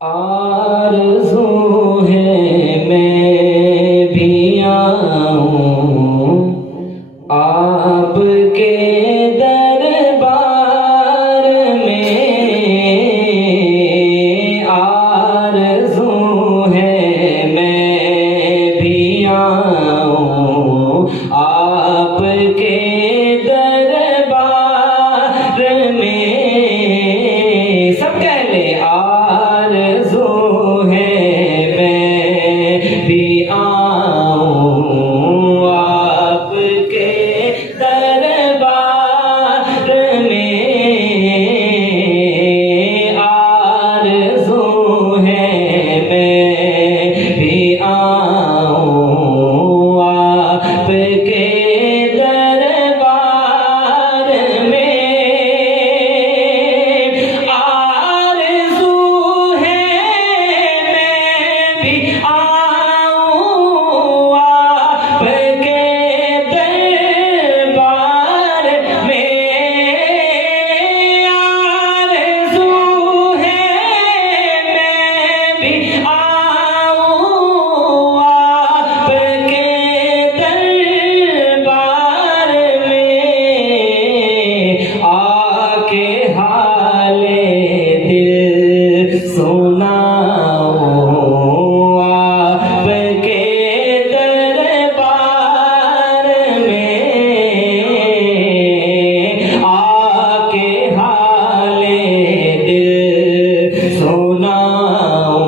आरज़ू है मैं भी आऊं आपके दरबार में। आरज़ू है मैं भी आऊं आपके दरबार में। सब कह ले आरज़ू है मैं भी आऊं आपके दरबार में। आरज़ू है मैं भी आऊं आपके दरबार में। आरज़ू है मैं भी आऊं आपके दरबार में। आरज़ू है मैं भी आऊं आपके दरबार में। आके हाले दिल सुनाऊं आपके दरबार में। आके हाले दिल सुनाऊं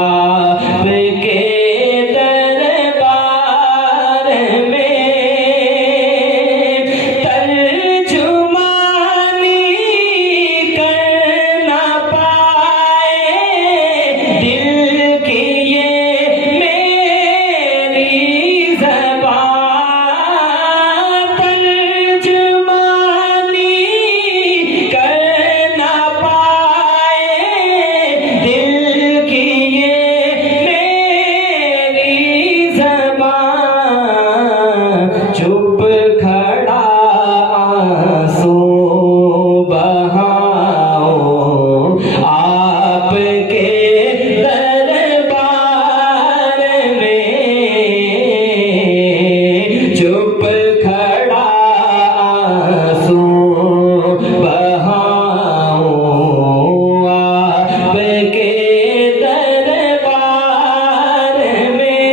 आपके दरबार में। तर्जुमानी कर ना पाए दिल की ये मेरी ज़बान। तर्जुमानी कर ना पाए दिल की ये मेरी ज़बान। चुप खड़ा आंसू बहाऊं आपके दरबार में। चुप खड़ा आंसू बहाऊं आपके दरबार में।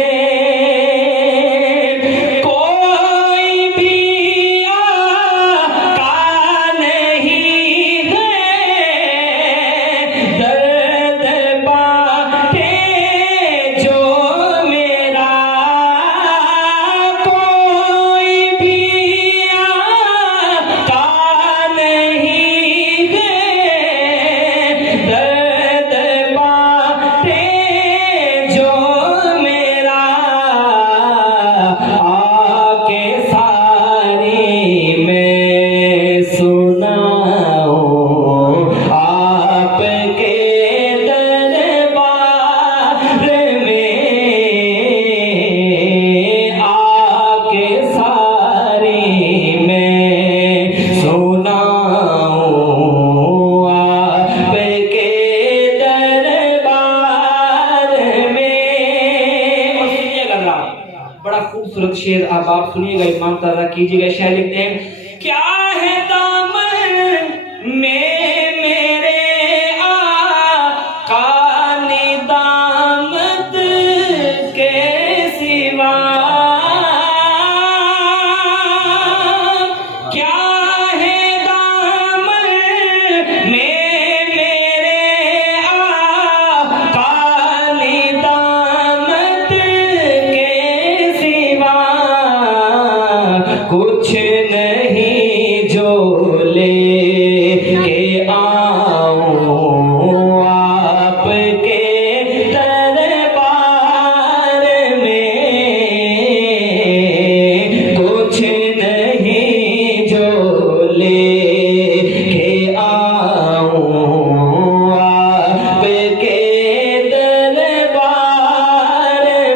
कोई भी आका नहीं है दर्द बांटे जो मेरा। कोई भी आका नहीं है दर्द बांटे जो मेरा। आके सारी मैं सुनाऊं आपके दरबार में। आके सारी मैं सुनाऊं आपके दरबार में। और सुनिएगा जरा, बड़ा खूबसूरत शेर आप सुनिएगा, ईमान तारा कीजिएगा। शायर लिखते हैं, क्या है दामन में मेरे आका निदामत के सिवा। क्या है दामन में मेरे आका निदामत के सिवा। कुछ नहीं जो लेके आऊं आपके दरबार में। कुछ नहीं जो लेके आऊं आपके दरबार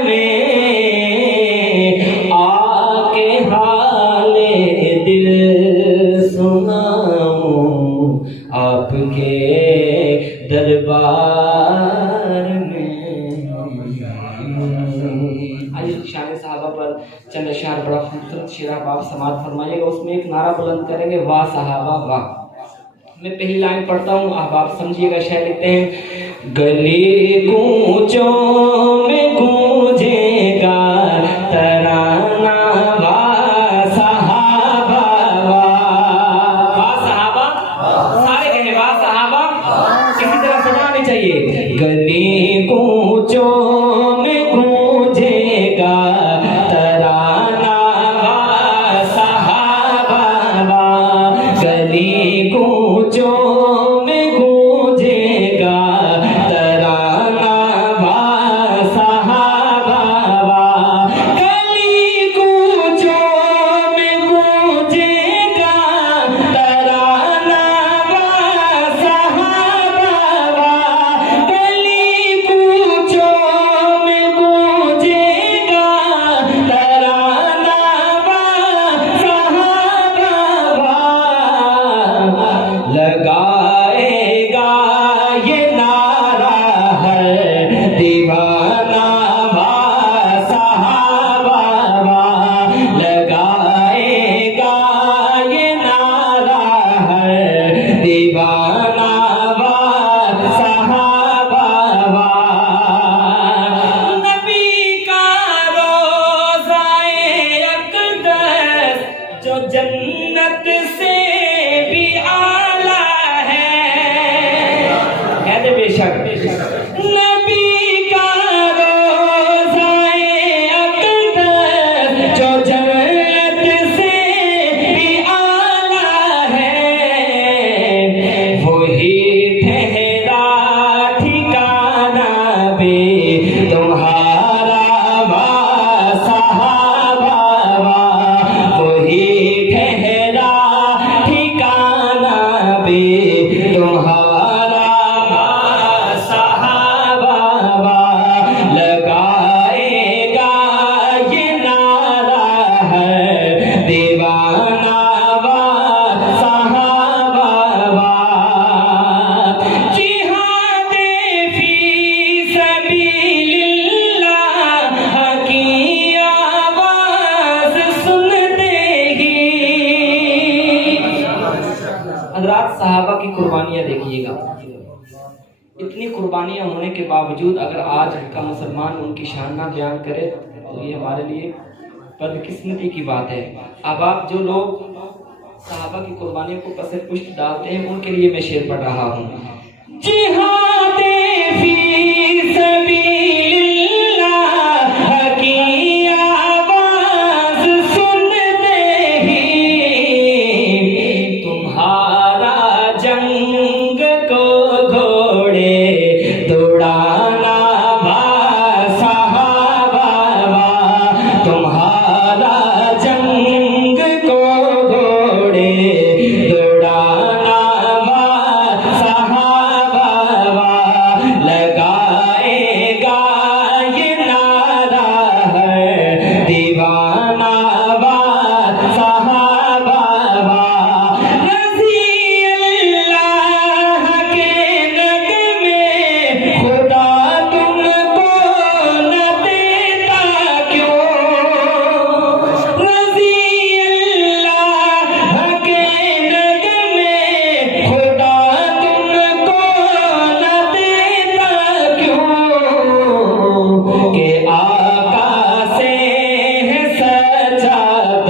में। आके हाले दिल सुनाऊं आप समाप्त फरमाइएगा, उसमें एक नारा बुलंद करेंगे, वाह सहाबा वाह। मैं पहली लाइन पढ़ता हूँ, आप समझिएगा। शायर लिखते हैं, गली कूचों में गूंजेगा तराना वाह सहाबा वाह सहाबा, सारे कहें वाह सहाबा, इसी तरह सजाने चाहिए। गली कूचों में गूंजेगा तराना वाह सहाबा वाह, गली कूचों में गूंजेगा तराना वाह सहाबा वाह, गली कूचों में गूंजेगा तराना वाह सहाबा वाह, गली कूचों में गूंजेगा तराना वाह सहाबा वाह, लगाएगा ये नारा है दीवाना वाह सहाबा वाह, लगाएगा ये नारा है दीवाना वाह सहाबा वाह। नबी का रोज़ाए अक़दस जो जन्नत से भी आला है, कहते बेशक नबी का रोज़ाए अक़दस जो जन्नत से भी आला है, वही ठहरा ठिकाना बे तुम्हारा वाह सहाबा वाह, वही ठहरा ठिकाना बे तुम्हारा वाह सहाबा वाह, लगाएगा ये नारा है दीवाना वाह सहाबा वाह। जिहादे फी सबीलिल्लाह की आवाज़ सुनते ही, हज़रात साहबा की कुर्बानियाँ देखिएगा। इतनी कुर्बानियाँ होने के बावजूद अगर आज का मुसलमान उनकी शान ना बयान करे तो ये हमारे लिए बदकिस्मती की बात है। अब आप जो लोग साहबा की कुर्बानियों को पसर पुष्ट डालते हैं उनके लिए मैं शेर पढ़ रहा हूँ। जिहादे फी सबीलिल्लाह की आवाज़ सुनते ही, तुम्हारा जंग को घोड़े दौड़ाना वाह सहाबा वाह, तुम्हारा जंग को घोड़े दौड़ाना वाह सहाबा वाह, लगाएगा ये नारा है दीवाना वाह सहाबा वाह, रज़ी अल्लाह के नगमे खुदा तुमको न देता क्यों, रज़ी अल्लाह के नगमे खुदा तुमको न देता क्यों, के आका से है सजाद